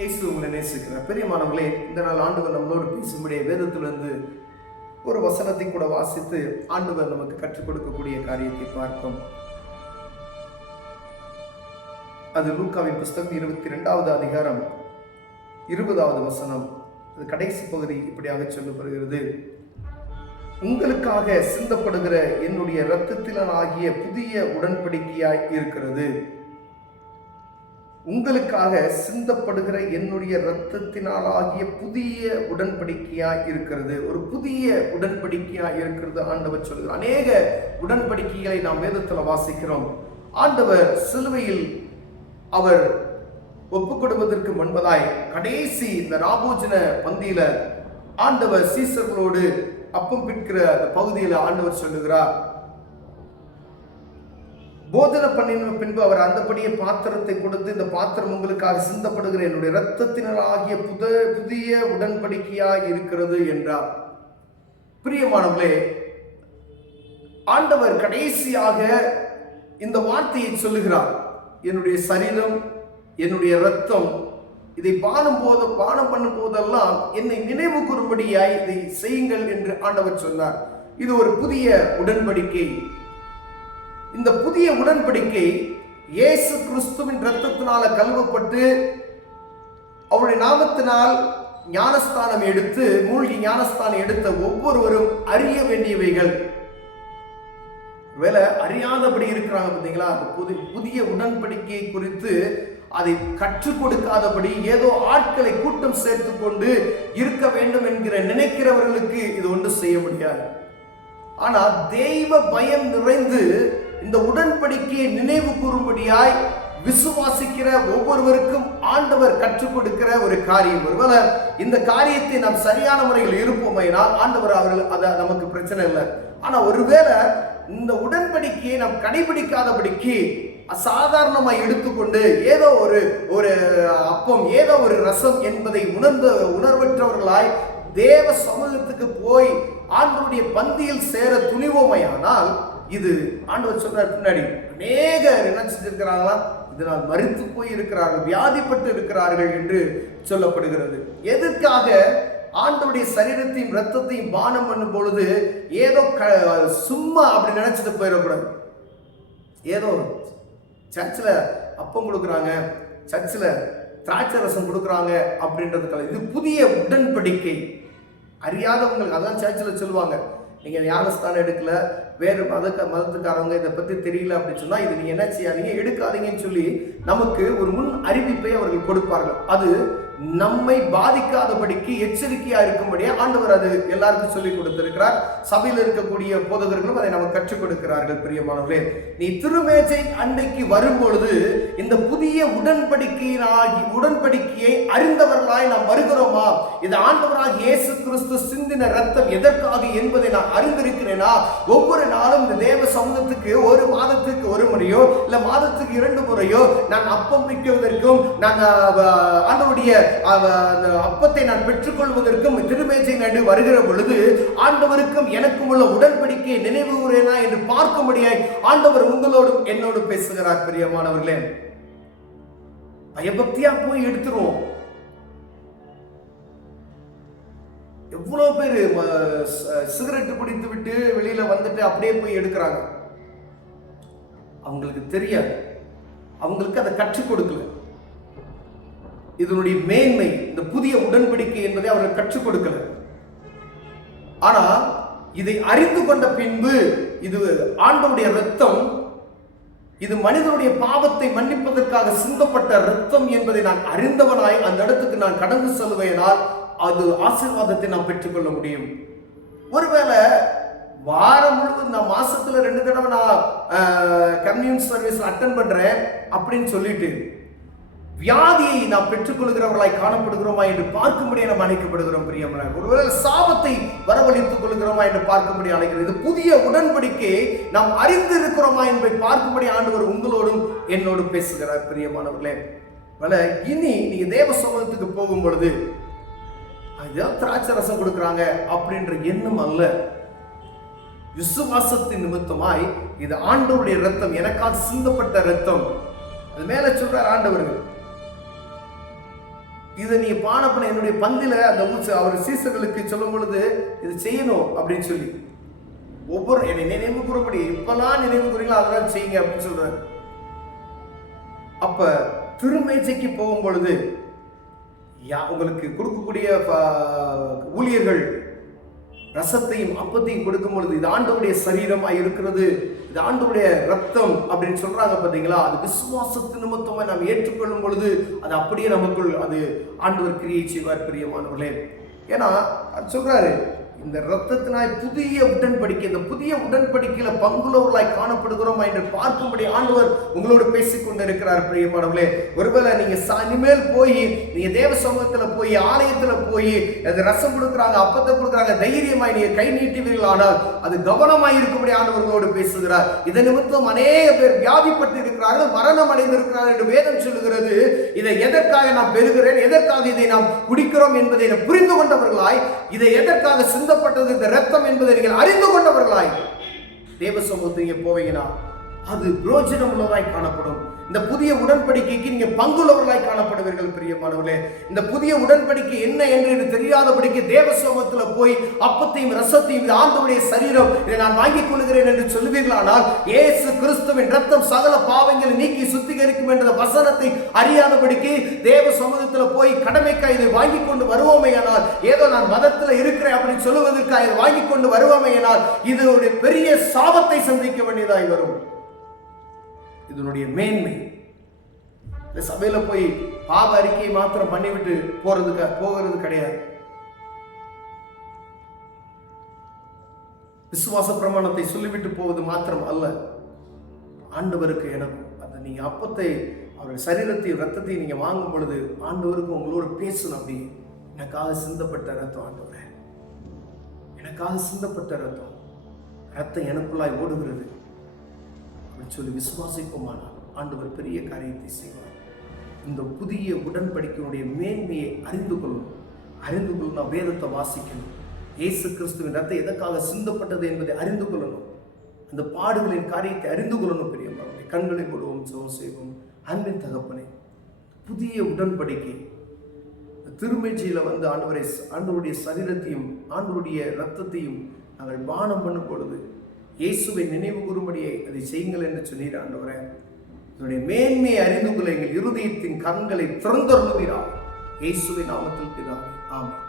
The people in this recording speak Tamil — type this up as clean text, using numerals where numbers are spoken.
இயேசு உங்களை நேசிக்கிறார். பிரியமானவர்களே, இந்த நாள் ஆண்டவர் நம்மளோடு பேசும்படிய வேதத்திலிருந்து ஒரு வசனத்தை கூட வாசித்து ஆண்டவர் நமக்கு கற்றுக் கொடுக்கக்கூடிய காரியத்தை பார்ப்போம். அது லூக்காவின் புஸ்தகம் 22வது அதிகாரம் 20வது வசனம். அது கடைசி பகுதி இப்படியாக சொல்லப்படுகிறது: உங்களுக்காக சிந்தப்படுகிற என்னுடைய இரத்தத்திலாகிய புதிய உடன்படிக்கையாய் இருக்கிறது. உங்களுக்காக சிந்தப்படுகிற என்னுடைய இரத்தத்தினாலாகிய புதிய உடன்படிக்கையாய் இருக்கிறது. ஒரு புதிய உடன்படிக்கையாய் இருக்கிறது ஆண்டவர் சொல்கிறார். அநேக உடன்படிக்கைகளை நாம் வேதத்தில் வாசிக்கிறோம். ஆண்டவர் சிலுவையில் அவர் ஒப்புக்கொடுவதற்கு முன்பதாய் கடைசி இந்த ராபோஜன பந்தியில ஆண்டவர் சீசர்களோடு அப்பம் பிற்கிற அந்த பகுதியில் ஆண்டவர் சொல்லுகிறார். போதனை பண்ணின பின்பு அவர் அந்தபடியே பாத்திரத்தை கொடுத்து, இந்த பாத்திரம் உங்களுக்காக சிந்தப்படுகிற என்னுடைய இரத்தத்தினாலாகிய புதிய உடன்படிக்கையாய் இருக்கிறது என்றார். பிரியமானவர்களே, ஆண்டவர் கடைசியாக இந்த வார்த்தையை சொல்லுகிறார்: என்னுடைய சரீரம், என்னுடைய இரத்தம், இதை பானம் பண்ணும் போதெல்லாம் என்னை நினைவு கூறும்படியாய் இதை செய்யுங்கள் என்று ஆண்டவர் சொன்னார். இது ஒரு புதிய உடன்படிக்கை. இந்த புதிய உடன்படிக்கை இயேசு கிறிஸ்துவின் இரத்தத்தினால கழுவப்பட்டு அவருடைய நாமத்தினால் ஞானஸ்தானம் எடுத்து மூழ்கி ஞானஸ்தானம் எடுத்த ஒவ்வொருவரும் அறிய வேண்டியவைகள். வேலை அறியாதபடி இருக்கிறாங்க பார்த்தீங்களா? புதிய உடன்படிக்கை குறித்து அதை கற்றுக் கொடுக்காதபடி ஏதோ ஆட்களை கூட்டம் சேர்த்து கொண்டு இருக்க வேண்டும் என்கிற நினைக்கிறவர்களுக்கு இது ஒன்றும் செய்ய முடியாது. ஆனால் தெய்வ பயம் நிறைந்து இந்த உடன்படிக்கையை நினைவு கூறும்படியாய் விசுவாசிக்கிற ஒவ்வொருவருக்கும் ஆண்டவர் கற்றுக் கொடுக்கிற ஒரு காரியம். ஒருவேளை இந்த காரியத்தை நாம் சரியான முறையில் இருப்போமைனால் ஆண்டவர் அவர்கள் அதை நமக்கு பிரச்சனை இல்லை. ஆனா ஒருவேளை இந்த உடன்படிக்கையை நாம் கடைபிடிக்காதபடிக்கு அசாதாரணமாய் எடுத்துக்கொண்டு ஏதோ ஒரு அப்பம், ஏதோ ஒரு ரசம் என்பதை உணர்வற்றவர்களாய் தேவ சமூகத்துக்கு போய் ஆண்டவருடைய பந்தியில் சேர துணிவோமையானால், இது ஆண்டவர் சொன்னார், பின்னாடி அநேகர் என்ன செஞ்சிருக்கிறாங்களா, இதனால் மரித்து போய் இருக்கிறார்கள், வியாதிப்பட்டு இருக்கிறார்கள் என்று சொல்லப்படுகிறது. எதற்காக? ஆண்டவருடைய சரீரத்தையும் இரத்தத்தையும் பானம் பண்ணும் பொழுது ஏதோ சும்மா அப்படி நினைச்சிட்டு போயிடக்கூடாது. ஏதோ சர்ச்சில் அப்பம் கொடுக்குறாங்க, சர்ச்சில் திராட்சை ரசம் கொடுக்குறாங்க அப்படின்றதுக்காக. இது புதிய உடன்படிக்கை. அறியாதவங்களுக்கு அதான் சர்ச்சில் சொல்லுவாங்க, நீங்கள் ஞானஸ்தானம் எடுக்கல, வேறு மதத்துக்காரவங்க இதை பற்றி தெரியல அப்படின்னு சொன்னால் இது நீங்கள் என்ன செய்யாதீங்க, எடுக்காதீங்கன்னு சொல்லி நமக்கு ஒரு முன் அறிவிப்பை அவர்கள் கொடுப்பார்கள். அது நம்மை பாதிக்காதபடிக்கு எச்சரிக்கையா இருக்கும்படியா ஆண்டவர் அது எல்லாருக்கும் சொல்லி கொடுத்திருக்கிறார். சபையில் இருக்கக்கூடிய போதகர்களும் அதை நமக்கு கற்றுக் கொடுக்கிறார்கள். பிரியமானவர்களே, நீ திருமேஜை அன்றைக்கு வரும்பொழுது இந்த புதிய உடன்படிக்கையை அறிந்தவர்களாய் நாம் வருகிறோமா? இது ஆண்டவராக இயேசு கிறிஸ்து சிந்தின ரத்தம் எதற்காக என்பதை நான் அறிந்திருக்கிறேனா? ஒவ்வொரு நாளும் இந்த தேவ சமூகத்துக்கு ஒரு மாதத்துக்கு ஒரு முறையோ இல்ல மாதத்துக்கு 2 முறையோ நான் அப்பம் வைக்குவதற்கும், நான் ஆண்டவருடைய அப்பத்தை நான் பெற்றுக்கொள்வதற்கும் திருமேஜை நடு வருகிற பொழுது ஆண்டவருக்கும் எனக்கும் உள்ள உடன்படிக்கையை நினைவு கூறேனா என்று பார்க்கும்படியாய் ஆண்டவர் உங்களோடும் என்னோடும் பேசுகிறார். பிரியமானவர்களே, பயபக்தியா போய் எடுத்துருவோம். எவ்வளவு பேரு சிகரெட் குடித்து விட்டு வெளியில வந்துட்டு அப்படியே போய் எடுக்கிறாங்க. அவங்களுக்கு தெரியாது, அவங்களுக்கு அதை கற்றுக் கொடுக்கல. இதனுடைய மேன்மை, இந்த புதிய உடன்படிக்கை என்பதை அவர்கள் கற்றுக் கொடுக்கல. ஆனா இதை அறிந்து கொண்ட பின்பு இது ஆண்டவருடைய இரத்தம், இது மனிதனுடைய பாவத்தை மன்னிப்பதற்காக சிந்தப்பட்ட இரத்தம் என்பதை நான் அறிந்தவனாய் அந்த இடத்துக்கு நான் கடந்து செல்வேனால் அது ஆசீர்வாதத்தை நாம் பெற்றுக்கொள்ள முடியும். ஒருவேளை வாரம் முழுவதும் நான் மாசத்துல 2 தடவை நான் கம்யூனிட்டி சர்வீஸ் அட்டென்ட் பண்றேன் அப்படின்னு சொல்லிட்டு வியாதியை நாம் பெற்றுக்கொள்கிறவர்களாய் காணப்படுகிறோமா என்று பார்க்கும்படியாக நாம் அழைக்கப்படுகிறோம். பிரியமான, ஒருவேளை சாபத்தை வரவழைத்துக் கொள்கிறோமா என்று பார்க்கும்படி அழைக்கிறது. இது புதிய உடன்படிக்கையை நாம் அறிந்து இருக்கிறோமா என்பதை பார்க்கும்படி ஆண்டவர் உங்களோடும் என்னோடும் பேசுகிறார். பிரியமானவர்களே, இனி நீங்க தேவ சமூகத்துக்கு போகும் பொழுது திராட்சை ரசம் கொடுக்குறாங்க அப்படின்ற எண்ணம் அல்ல. விசுவாசத்தின் நிமித்தமாய் இது ஆண்டவருடைய இரத்தம், எனக்காக சிந்தப்பட்ட இரத்தம். அது மேல சொல்றார் ஆண்டவர்கள், இதை நீ பானம் பண்ண, என்னுடைய பந்தில அந்த அவர் சீசர்களுக்கு சொல்லும் பொழுது இது செய்யணும் அப்படின்னு சொல்லி, ஒவ்வொரு என்னை நினைவு கூறபடி இப்பெல்லாம் நினைவு கூறீங்களோ அதெல்லாம் செய்யுங்க அப்படின்னு சொல்றாரு. அப்ப திருமேஜைக்கு போகும் பொழுது உங்களுக்கு கொடுக்கக்கூடிய ஊழியர்கள் ரசத்தையும் அப்பத்தையும் கொடுக்கும் பொழுது இது ஆண்டவருடைய சரீரமாய் இருக்கிறது, இது ஆண்டவருடைய ரத்தம் அப்படின்னு சொல்றாங்க பாத்தீங்களா. அது விசுவாசத்து நிமித்தமா நாம் ஏற்றுக்கொள்ளும் பொழுது அது அப்படியே நமக்குள் அது ஆண்டவர் கிரியை செய்வார் பிரியமானவர்களே. ஏன்னா சொல்றாரு, இந்த ரத்தத்தினாய் புதிய உடன்படிக்கை, இந்த புதிய உடன்படிக்கையில பங்குள்ளவர்களாய் காணப்படுகிறோம் என்று பார்க்கும்படி ஆண்டவர் உங்களோடு பேசிக் கொண்டிருக்கிறார் பிரியமானவர்களே. ஒருவேளை நீங்க இனிமேல் போய் நீங்க தேவ சமூகத்துல போய் ஆலயத்துல போய் அது ரசம் கொடுக்குறாங்க, அப்பத்தை கொடுக்குறாங்க, தைரியமாய் நீங்க கை நீட்டுவீர்கள், ஆனால் அது கவனமாய் இருக்கும்படி ஆண்டவர்களோடு பேசுகிறார். இதன் நிமித்தம் அநேக பேர் வியாதிப்பட்டு இருக்கிறார்கள், மரணம் அடைந்திருக்கிறார்கள் என்று வேதம் சொல்லுகிறது. இதை எதற்காக நாம் பெறுகிறேன், எதற்காக இதை நாம் குடிக்கிறோம் என்பதை புரிந்து கொண்டவர்களாய், இதை எதற்காக சிந்தப்பட்டது இந்த ரத்தம் என்பதை நீங்கள் அறிந்து கொண்டவர்களாய் தேவ சமூகத்துக்கு போவீங்கன்னா அது பிரயோஜனம் உள்ளதாய் காணப்படும். இந்த புதிய உடன்படிக்கைக்கு நீங்க பங்குள்ளவர்களாய் காணப்படுவீர்கள் பிரியமானவர்களே. இந்த புதிய உடன்படிக்கை என்ன என்று தெரியாதபடிக்கு தேவ சமூகத்துல போய் அப்பத்தையும் ரசத்தையும் ஆண்டவருடைய சரீரம் இதை நான் வாங்கிக் கொள்கிறேன் என்று சொல்லுவீர்களானால் இயேசு கிறிஸ்துவின் ரத்தம் சகல பாவங்களை நீக்கி சுத்திகரிக்கும் என்ற வசனத்தை அறியாதபடிக்கு தேவ சமூகத்துல போய் கடமைக்காய் இதை வாங்கி கொண்டு வருவோமேயானால், ஏதோ நான் மதத்துல இருக்கிறேன் அப்படின்னு சொல்லுவதற்காக இதை வாங்கி கொண்டு வருவோமேயானால் இது ஒரு பெரிய சாபத்தை சந்திக்க வேண்டியதாய் வரும். இதனுடைய மேன்மை இந்த சபையில போய் பாவ அறிக்கையை மாத்திரம் பண்ணிவிட்டு போகிறது கிடையாது. விசுவாச பிரமாணத்தை சொல்லிவிட்டு போவது மாத்திரம் அல்ல. ஆண்டவருக்கு எனக்கும் அந்த நீங்க அப்பத்தை அவருடைய சரீரத்தையும் ரத்தத்தையும் நீங்க வாங்கும் பொழுது ஆண்டவருக்கு உங்களோட பேசணும். அப்படி எனக்காக சிந்தப்பட்ட ரத்தம் ஆண்டவரே, எனக்காக சிந்தப்பட்ட ரத்தம் எனக்குள்ளாய் ஓடுகிறது சொல்லி விசுவாசிப்போமானால் ஆண்டவர் பெரிய காரியத்தை செய்வார். இந்த புதிய உடன்படிக்கையுடைய மேன்மையை அறிந்து கொள்ளணும். வேதத்தை வாசிக்கணும். இயேசு கிறிஸ்துவின் ரத்தம் எதற்காக சிந்தப்பட்டது என்பதை அறிந்து கொள்ளணும். அந்த பாடுகளின் காரியத்தை அறிந்து கொள்ளணும். பிரியமானவர்களே, கண்களை மூடுவோம், ஜெபம் செய்வோம். அன்பின் தகப்பனே, புதிய உடன்படிக்கை திருமேஜையில வந்து ஆண்டவருடைய சரீரத்தையும் ஆண்டவருடைய ரத்தத்தையும் நாங்கள் பானம் பண்ணும் பொழுது இயேசுவை நினைவு கூறும்படியே அதை செய்யுங்கள் என்று சொன்னீர் ஆண்டவரே. இதனுடைய மேன்மையை அறிந்து கொள்ள எங்கள் இருதயத்தின் கண்களை திறந்தருளுவீராக. இயேசுவின் நாமத்தில் பிதாவே, ஆமென்.